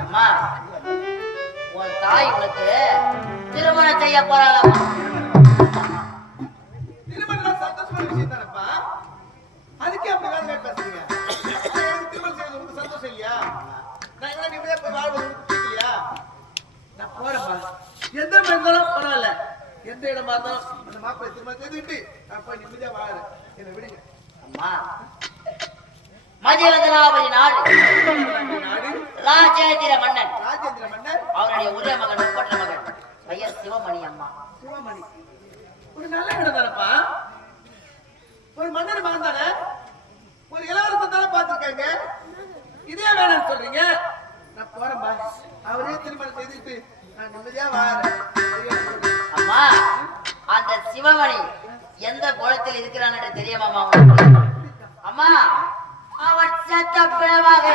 அம்மா உன் தாய் உனக்கு திருமணம் செய்ய போறாளம்மா. திருமணம் சந்தோஷமான விஷயம் தானப்பா. அதுக்கே அப்படி வேலை பேசுறீங்க. திருமணம் செய்வது உங்களுக்கு சந்தோஷம் இல்லையா? நான் என்ன நிம்மதியா போய் வாழ்வது இல்லையா? நான் போறேன்ப்பா. எந்த மனிதனும் பரவாயில்ல, எந்த இடமா இருந்தாலும் அந்த மாப்பிள்ளை திருமணம் செய்துட்டு நான் போய் நிம்மதியா வாழறேன். என்னை விடுங்க. அம்மா மதியவதனாபதி நாடு ராஜேந்திர மன்னன் அவருடைய ஒரே மகன் உட்பட்ட மகன் பெயர் சிவமணி. அம்மா சிவமணி ஒரு நல்ல இடம் தானப்பா. ஒரு மன்னர் மகன் தானே, ஒரு இளவரசன் தானே பார்த்திருக்காங்க. இதே வேணாம்னு சொல்றீங்க. நான் போறேன்பா. அவரே திருமணம் செய்துட்டு நான் நிம்மதியா வாழறேன். அம்மா அந்த சிவமணி எந்த குளத்தில் இருக்கிறான் என்று தெரியுமாமா? அம்மா அவன் சத்த பிளவாக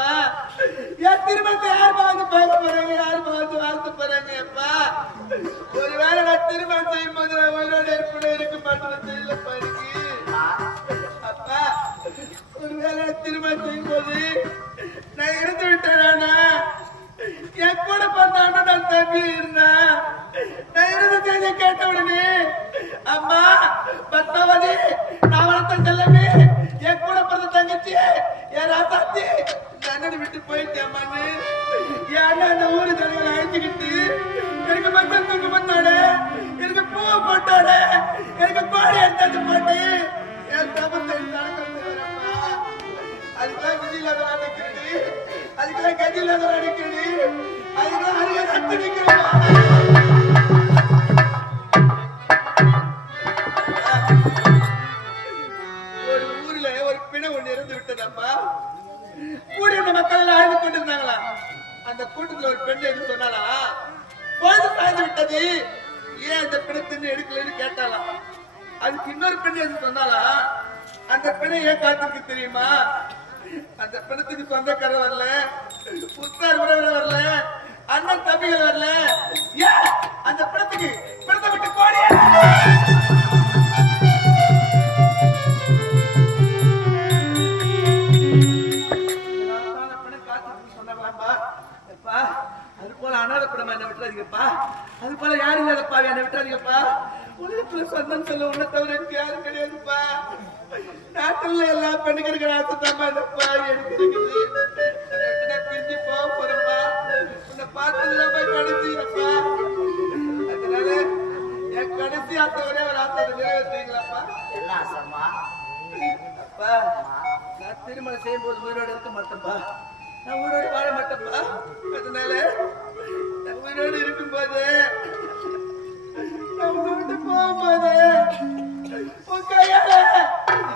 அப்பா என் திருமணத்தை யார் வந்து பார்க்க போறாங்க யார் வந்து வாழ்த்து போறாங்க அப்பா ஒருவேளை நான் திருமணம் செய்யும் போது நான் உயிரோடு ஏற்பட இருக்க மாட்டேன்னு தெரியலப்பா எனக்கு அப்பா ஒருவேளை திருமணம் செய்யும் போது நான் இருந்து விட்டேனா என் கூட பார்த்த அண்ணன் தம்பி இருந்தா நான் இருந்து செய்தி கேட்ட உடனே அம்மா பத்மாவதி நான் வளர்த்த செல்லமே என் கூட பிறந்த தங்கச்சி என் ராசாத்தி அண்ணனை விட்டு போயிட்டேம்மான்னு என் அண்ணன் அந்த ஊரு தலைவரை அழைச்சிக்கிட்டு எனக்கு மஞ்சள் குங்குமத்தோட எனக்கு பூவை போட்டோட எனக்கு கோடி எடுத்தாச்சு போட்டு என் சபத்தை நடக்கிறப்பா அதுக்கெல்லாம் விதி இல்லாத நினைக்கிறது அதுக்கெல்லாம் கதி இல்லாத நினைக்கிறது அதுக்கெல்லாம் அருகே சத்து நிற்கிறேன் அந்த கூட்டத்துல ஒரு பெண் எது சொன்னாலா பொழுது சாய்ந்து விட்டது ஏன் அந்த பிணத்தின்னு எடுக்கலன்னு கேட்டாலாம் அதுக்கு இன்னொரு பெண் எது சொன்னாலா அந்த பிணை ஏன் காத்திருக்கு தெரியுமா அந்த பிணத்துக்கு சொந்தக்கார வரல புத்தார் உறவினர் வரல அண்ணன் தம்பிகள் வரல ஏன் அந்த பிணத்துக்கு பிணத்தை விட்டு கோடி அது போல அனாதப்படமா என்ன விட்டுறாதீங்கப்பா அது போல யாரும் இல்லாதப்பா என்ன விட்டுறாதீங்கப்பா உலகத்துல சொந்தம் சொல்ல உன்னை தவிர எனக்கு யாரும் கிடையாதுப்பா நாட்டுல எல்லா பெண்ணுக்கு ஆசைத்தாப்பா என்னப்பா எனக்கு இருக்குது பிரிஞ்சு போக போறப்பா உன்னை பார்த்ததுலாம் கடைசிப்பா அதனால என் கடைசி ஆசை ஒரே ஒரு ஆசை அதை நிறைவேற்றுவீங்களாப்பா என்ன ஆசைம்மா அப்பா நான் திருமணம் செய்யும் போது உயிரோடு இருக்க மாட்டேன்ப்பா நான் உயிரோடு வாழ மாட்டேன்ப்பா அதனால நான் உயிரோடு இருக்கும்போது நான் உங்க விட்டு போகும்போது உன் கையால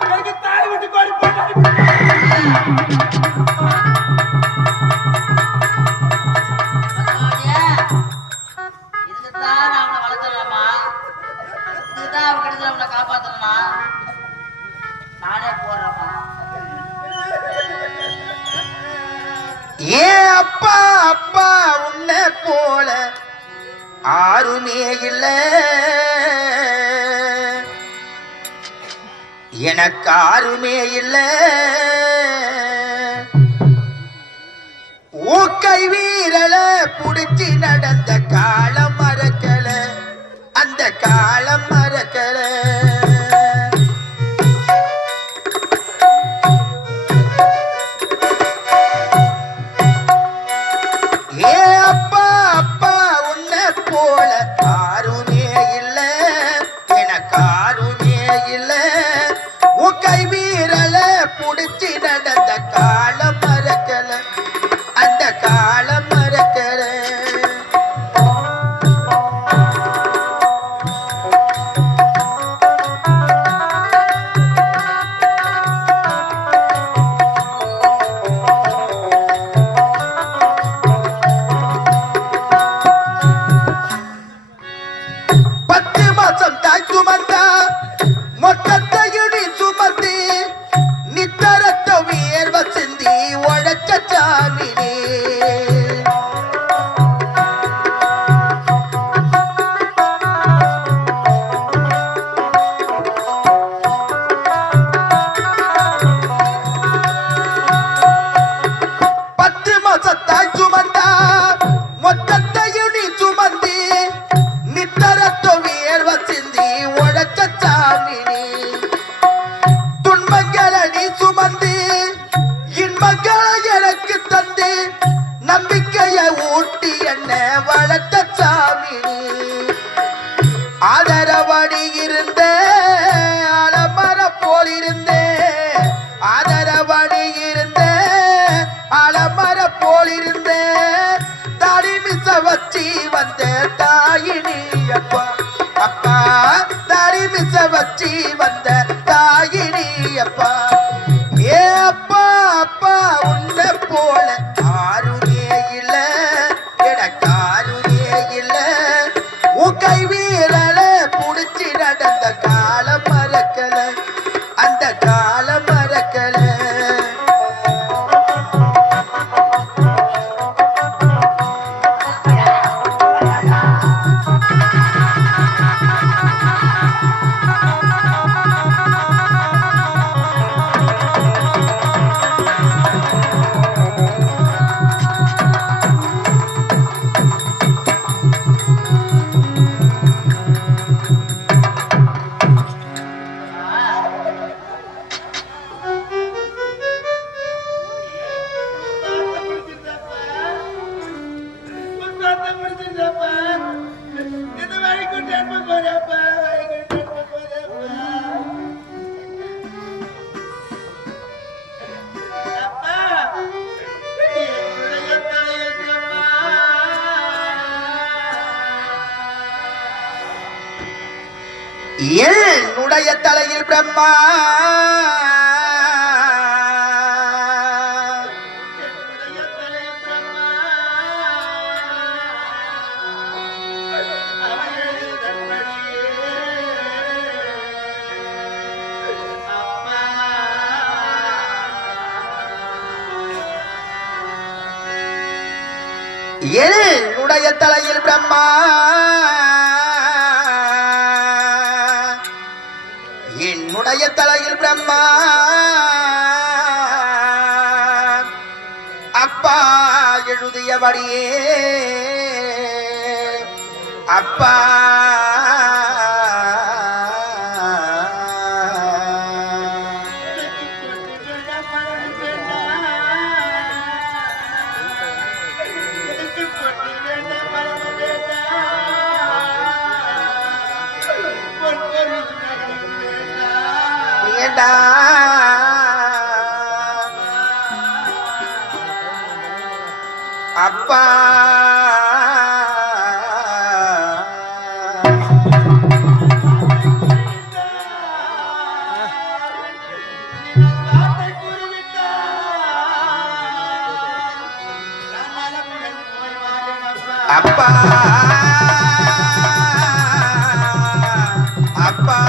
எனக்கு தாய் விட்டு கோடி போட்டாடி இதுக்குதான் நான் அவனை வளர்த்துறேம்மா இதுதான் அவன் கிடைச்சல அவனை காப்பாத்துறேம்மா நானே போடுறேம்மா ஏ அப்பா அப்பா உன்னை போல ஆருமே இல்ல எனக்கு ஆருமே இல்ல ஊக்கை வீரல புடிச்சு நடந்த காலம் மறக்கல அந்த காலம் மறக்கல என்னுடைய தலையில் பிரம்மா என்னுடைய தலையில் பிரம்மா என்னுடைய தலையில் பிரம்மா அப்பா எழுதியபடியே அப்பா அப்பா அப்பா அப்பா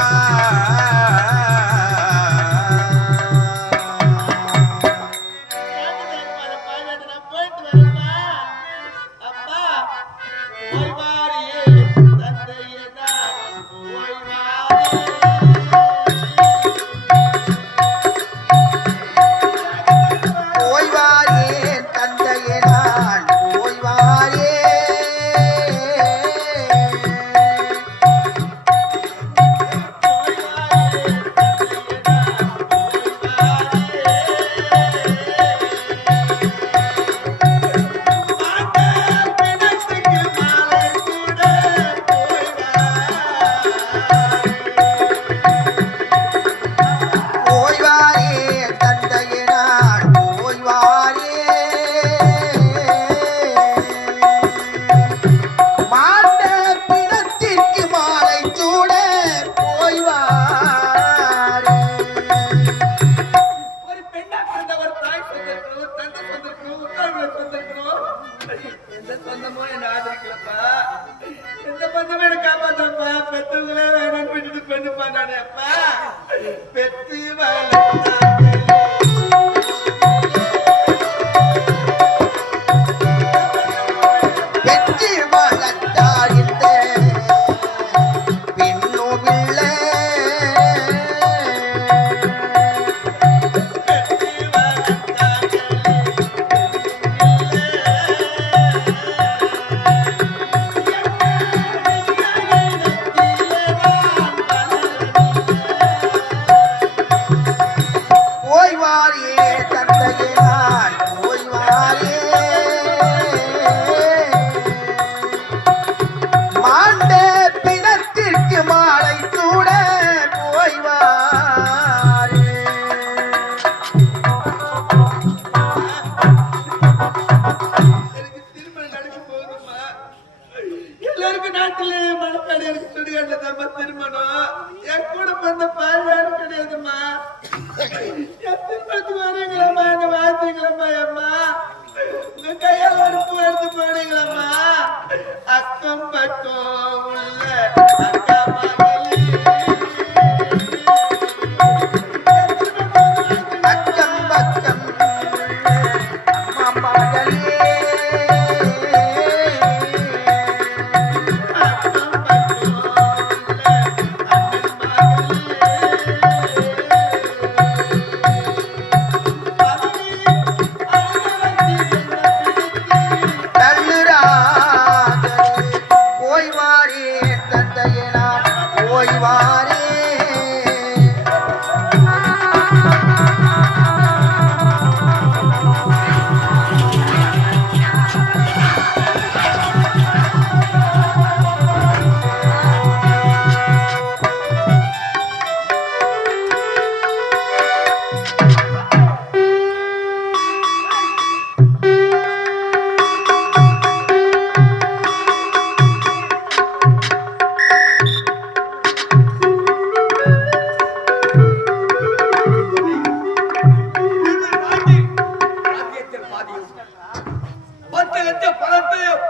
10 லட்சம் பணத்தையும்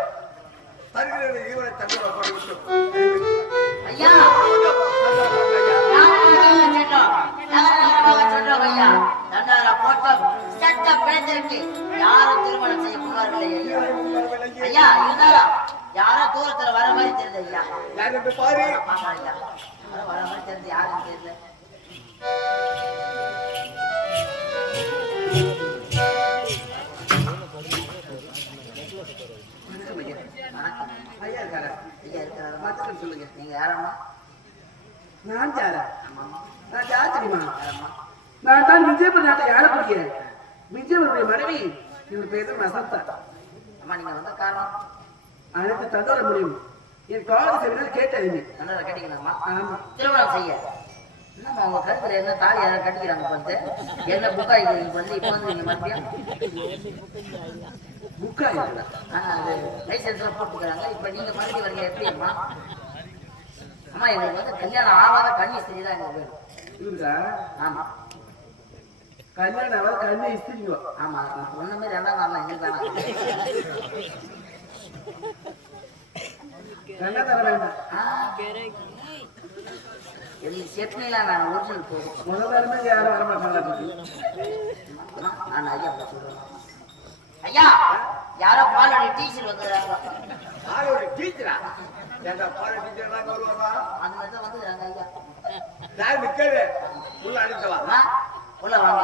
தருகிறது இவரை தகுதி ஐயா சொன்னோம் ஐயா தண்டார போட்டோம் சட்டம் பிழைத்திருக்கு யாரும் திருமணம் செய்ய முன்னார்கள் ஐயா இருந்தாலும் யாரோ தூரத்துல வர மாதிரி தெரியுது ஐயா பாரு ஆமா ஐயா வர மாதிரி தெரியுது யாரும் தெரியல ஐயா இருக்காரு ஐயா இருக்கிறாரு பார்த்துட்டு சொல்லுங்க நீங்க யாரம்மா நான் யாரா? ஆமாம்மா நான் யார் தெரியுமா? யாரம்மா நான் தான் விஜயபுரம் நாட்டை யாரை பிடிக்கிறேன். விஜயபுரம் மனைவி இவர் பேர் வசந்தா. அம்மா நீங்க வந்த காரணம் அனைத்து தந்தோட முடியும் என் காவல் செவினால் கேட்டறிங்க. நல்லா கேட்டீங்களாம்மா ஆமா, திருமணம் செய்ய என்னம்மா உங்க கருத்துல என்ன தாலி யாரும் கட்டிக்கிறாங்க பார்த்து என்ன புக்காய் வந்து இப்போ வந்து நீங்க மறுபடியும் புக்கா இருக்கா? அது லைசன்ஸ்ல போட்டுக்கிறாங்க இப்ப நீங்க மறுபடியும் வரீங்க எப்படி அம்மா அம்மா எங்களுக்கு வந்து கல்யாணம் ஆகாத கண்ணி ஸ்திரீதான் எங்களுக்கு வேணும் இருக்கா? ஆமா கல்யாணம் ஆகாத கண்ணை இஸ்திரிங்கோ. ஆமா ஒண்ணுமே ரெண்டாம் நாள் எங்களுக்கு வேணாம் கண்ணா தர வேண்டாம். எங்களுக்கு செட்னிலாம் வேணும் ஒரிஜினல் போதும் முதல்ல யாரும் வர மாட்டாங்க. நான் ஐயா சொல்றேன் ஐயா யாரோ பாலோட டீச்சர் வந்துடுறாங்க ஆளோட டீச்சரா ஏண்டா பாரு டீச்சர் தான் வருவாரா அந்த மாதிரி தான் வந்துடுறாங்க ஐயா நான் நிக்கவே உள்ள அடிச்சவா அம்மா உள்ள வாங்க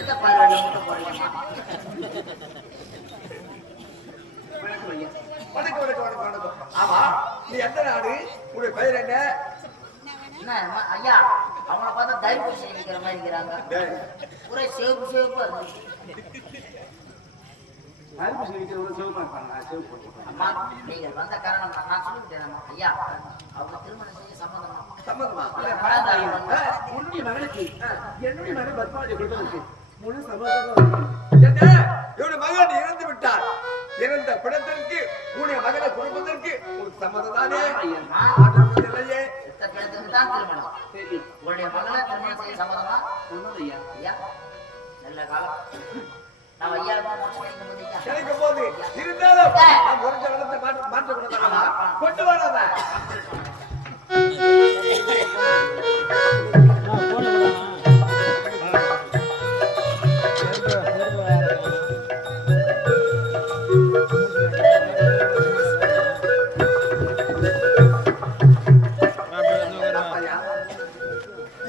எந்த பாலோட முட்டை போடுறீங்கம்மா வணக்கம் ஐயா. வணக்கம் வணக்கம் வணக்கம் வணக்கம் ஆமா நீ எந்த நாடு உடைய பெயர் என்ன என்ன அம்மா, ஐயா அவங்கள பார்த்தா தயவு செய்ய நிக்கிற மாதிரி இருக்கிறாங்க ஒரே சேப்பு சேப்பா இருக்கு அருப்பு சொல்லிக்கிறவங்க சிவப்பா இருப்பாங்க. சிவப்பு போட்டுருப்பாங்க. அம்மா நீங்கள் வந்த காரணம் நான் சொல்லிவிட்டேன் அம்மா ஐயா அவங்க திருமணம் செய்ய சம்மதமா சம்மதமா உன்னுடைய மகனுக்கு என்னுடைய மகன் பத்மாவதி கொடுத்ததற்கு முழு சமாதானம். என்ன இவருடைய மகன் இறந்து விட்டார் இறந்த பிணத்திற்கு உன்னுடைய மகனை கொடுப்பதற்கு ஒரு சம்மதம் தானே மாற்றம் இல்லையே கிடத்துக்கு தான் திருமணம் தெரியும். உங்களுடைய மகளை திருமணம் செய்ய சம்மதமா உண்மை ஐயா. ஐயா நல்ல காலம் நான் ஐயா கிடைக்கும் போது ஐயா கிடைக்கும் போது இருந்தாலும் நான் ஒரு ஜனத்தை மாற்றக்கூடாதா கொண்டு வராதா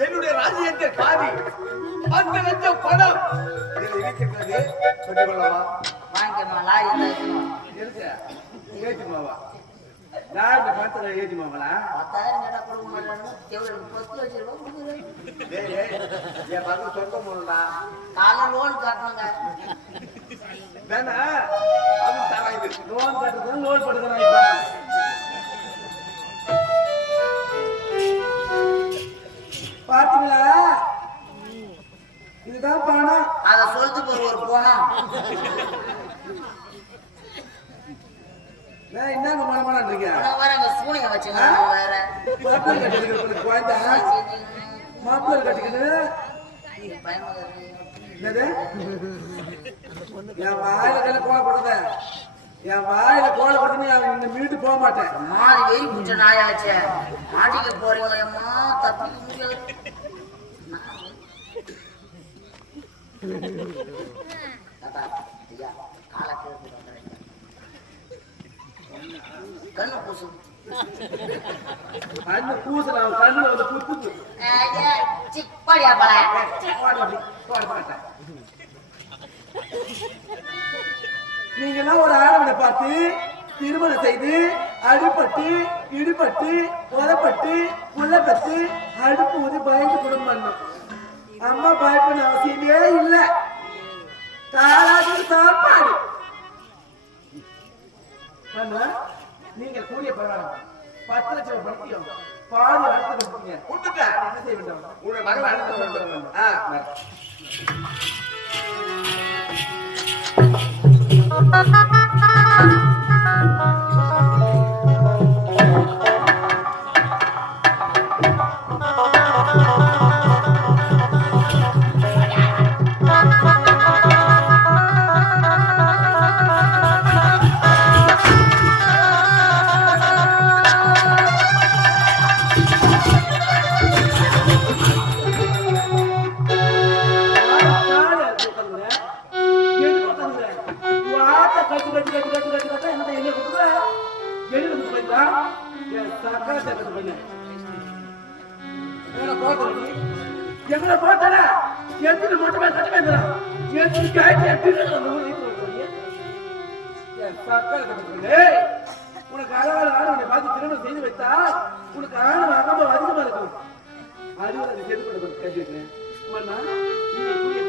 என்னுடைய ராஜ்யத்தை பாதி 10 லட்சம் பணம் இதில் இருக்கின்றது சொல்லிக் கொள்ளவா வாங்கிக்கமா லாரி இருக்கு. ஏத்திமாவா? நான் இந்த பணத்தை ஏத்திமாவளா? 10,000 கேட்டா கொடுக்க மாட்டேன்னு எவ்வளவு 10 லட்சம் ரூபாய் கொடுக்குறேன் என் மகன் சொந்த போனா காலை லோன் காட்டணுங்க வேணா அது தராது லோன் கட்டுறது லோன் படுக்கிறோம். இப்ப பாத்தீங்களா? இதுதான் பணம். அத சொல்லிட்டு ஒரு போனோம் நான் என்னங்க மனமான இருக்கேன். வேற அங்க சூனிய வச்சுங்க வேற மாப்பிள்ளை கட்டிக்கிட்டு குழந்தை மாப்பிள்ளை கட்டிக்கிட்டு என்னது என் வாயில கையில கோலப்படுத என் வாயில கோலப்படுத்து அவன் இந்த மீட்டு போக மாட்டேன். மாறி வெறி பிடிச்ச நாயாச்சே மாட்டிக்க போறீங்களேம்மா தப்பிக்க முடியாது தாத்தா ஐயா காலை கேட்டு கண்ணு பூசு கண்ணு பூசல அவன் கண்ணு வந்து குத்துது. சிப்பாடியா பல போட மாட்டேன். நீங்க எல்லாம் ஒரு ஆடவனை பார்த்து திருமணம் செய்து அடிபட்டு இடிபட்டு உதப்பட்டு புள்ளப்பட்டு அடுப்பு ஊதி பயந்து குடும்பம் பண்ணும். அம்மா பயப்பட அவசியமே இல்லை. தாராஜ சாப்பாடு பண்ண நீங்க கூடிய பரவாயில்ல 10 லட்சம் பணத்தையும் பாதி அடுத்து கொடுத்தீங்க. கொடுத்துட்டேன் என்ன செய்ய வேண்டாம்? உன்னுடைய மகன் அடுத்து வேண்டும் கட்டு கட்டு கட்டு கட்டு கட்டு கட்டு என்ன எங்க கொடுக்குற எங்க கொடுத்து போயிட்டா என் சக்கா சக்கத்து பண்ணு எங்கட போட்டல எங்கட போட்டல எத்தனை மட்டுமே கட்டு வேண்டா எத்தனை காய்ச்சி எத்தனை வந்து ஊதி என் சக்கா சக்கத்து பண்ணு உனக்கு அழகான ஆணவனை பார்த்து திருமணம் செய்து வைத்தா உனக்கு ஆணவம் அகம்ப அதிகமா இருக்கும் அதுவும் அதை செது பண்ண கேட்டுக்கிறேன் மன்னா நீங்க கூடிய